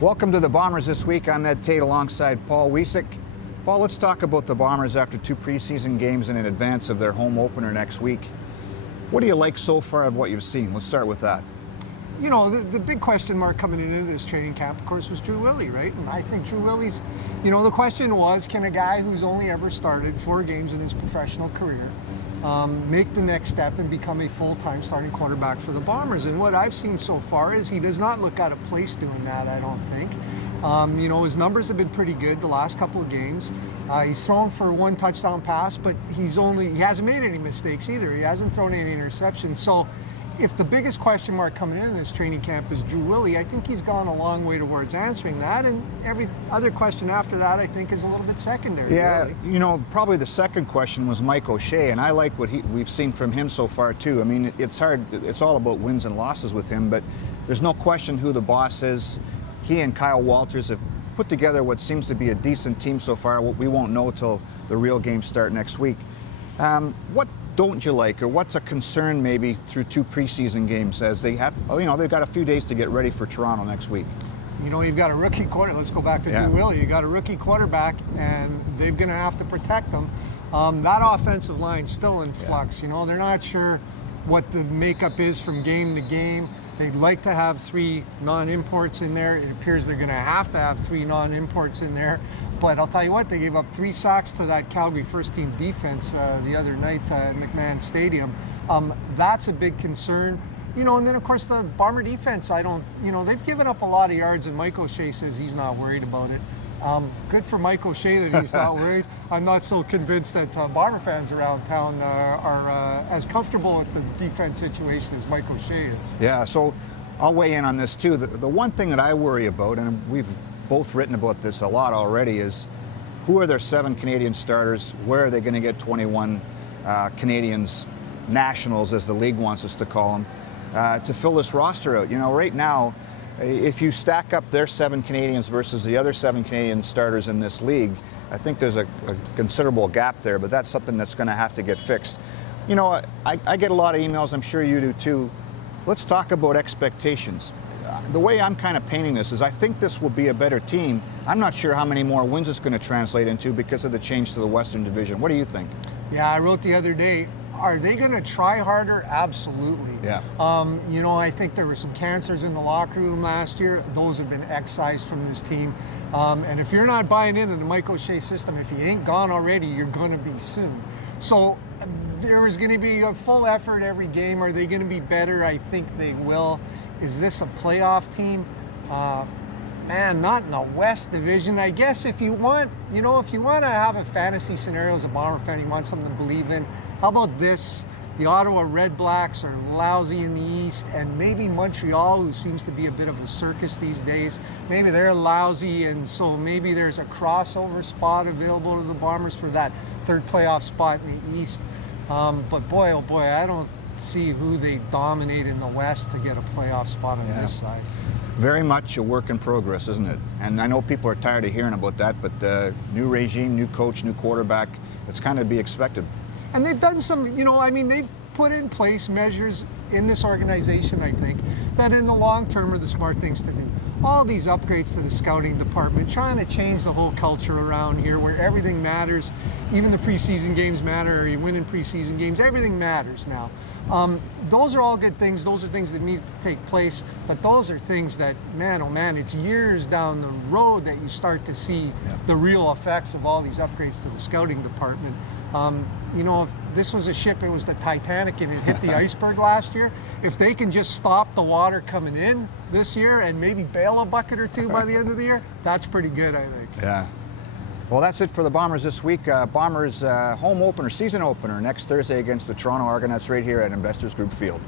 Welcome to the Bombers this week. I'm Tait alongside Paul Wiecek. Paul, let's talk about the Bombers after 2 preseason games and in advance of their home opener next week. What do you like so far of what you've seen? Let's start with that. You know, the big question mark coming into this training camp, of course, was Drew Willie, right? And I think Drew Willie's, the question was, can a guy who's only ever started 4 games in his professional career make the next step and become a full-time starting quarterback for the Bombers? And what I've seen so far is he does not look out of place doing that, I don't think. His numbers have been pretty good the last couple of games. He's thrown for 1 touchdown pass, but he hasn't made any mistakes either. He hasn't thrown any interceptions. So if the biggest question mark coming into this training camp is Drew Willie, I think he's gone a long way towards answering that. And every other question after that, I think, is a little bit secondary. Yeah, really. Probably the second question was Mike O'Shea, and I like what we've seen from him so far too. I mean, it's hard. It's all about wins and losses with him, but there's no question who the boss is. He and Kyle Walters have put together what seems to be a decent team so far. We won't know till the real games start next week. What don't you like, or what's a concern maybe through 2 preseason games as they have, they've got a few days to get ready for Toronto next week? You've got a rookie quarterback. Let's go back to Drew Willie. You got a rookie quarterback, and they're going to have to protect them. That offensive line's still in flux. They're not sure what the makeup is from game to game. They'd like to have 3 non-imports in there. It appears they're going to have 3 non-imports in there. But I'll tell you what, they gave up 3 sacks to that Calgary first-team defense the other night at McMahon Stadium. That's a big concern. And then, of course, the Bomber defense, they've given up a lot of yards, and Mike O'Shea says he's not worried about it. Good for Mike O'Shea that he's not worried. I'm not so convinced that Bomber fans around town are as comfortable with the defense situation as Mike O'Shea is. Yeah, so I'll weigh in on this too. The one thing that I worry about, and we've both written about this a lot already, is who are their 7 Canadian starters? Where are they going to get 21 Canadians, nationals as the league wants us to call them, to fill this roster out? Right now, if you stack up their 7 Canadians versus the other 7 Canadian starters in this league, I think there's a considerable gap there, but that's something that's going to have to get fixed. I get a lot of emails, I'm sure you do too. Let's talk about expectations. The way I'm kind of painting this is I think this will be a better team. I'm not sure how many more wins it's going to translate into because of the change to the Western Division. What do you think? Yeah, I wrote the other day, are they going to try harder? Absolutely. Yeah. I think there were some cancers in the locker room last year. Those have been excised from this team. And if you're not buying into the Mike O'Shea system, if he ain't gone already, you're going to be soon. So there is going to be a full effort every game. Are they going to be better? I think they will. Is this a playoff team? Man, not in the West Division. I guess if you want to have a fantasy scenario as a Bomber fan, you want something to believe in, how about this? The Ottawa Red Blacks are lousy in the East, and maybe Montreal, who seems to be a bit of a circus these days, maybe they're lousy, and so maybe there's a crossover spot available to the Bombers for that 3rd playoff spot in the East. But boy, oh boy, I don't see who they dominate in the West to get a playoff spot on this side. Very much a work in progress, isn't it? And I know people are tired of hearing about that, but new regime, new coach, new quarterback, it's kind of to be expected. And they've done some, they've put in place measures in this organization, I think, that in the long term are the smart things to do. All these upgrades to the scouting department, trying to change the whole culture around here where everything matters. Even the preseason games matter, or you win in preseason games, everything matters now. Those are all good things. Those are things that need to take place, but those are things that, man, oh man, it's years down the road that you start to see the real effects of all these upgrades to the scouting department. If this was a ship, it was the Titanic, and it hit the iceberg last year. If they can just stop the water coming in this year and maybe bail a bucket or 2 by the end of the year, that's pretty good, I think. Yeah. Well, that's it for the Bombers this week. Bombers home opener, season opener next Thursday against the Toronto Argonauts right here at Investors Group Field.